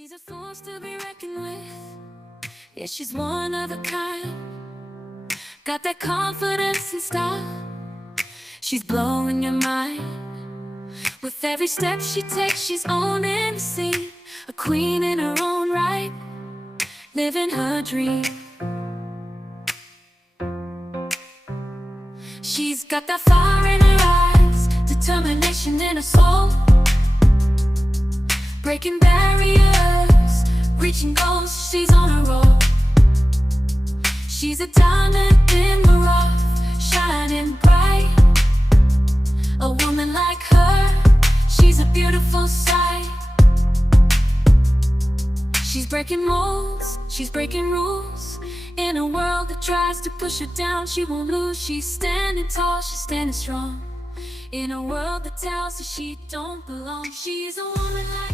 She's a force to be reckoned with. Yeah, she's one of a kind. Got that confidence and style. She's blowing your mind. With every step she takes, she's owning the scene. A queen in her own right, living her dream. She's got that fire in her eyes, determination in her soul. Breaking barriers, reaching goals, she's on a roll. She's a diamond in the rough, shining bright. A woman like her, she's a beautiful sight. She's breaking molds, she's breaking rules. In a world that tries to push her down, she won't lose. She's standing tall, she's standing strong. In a world that tells her she don't belong, she's a woman like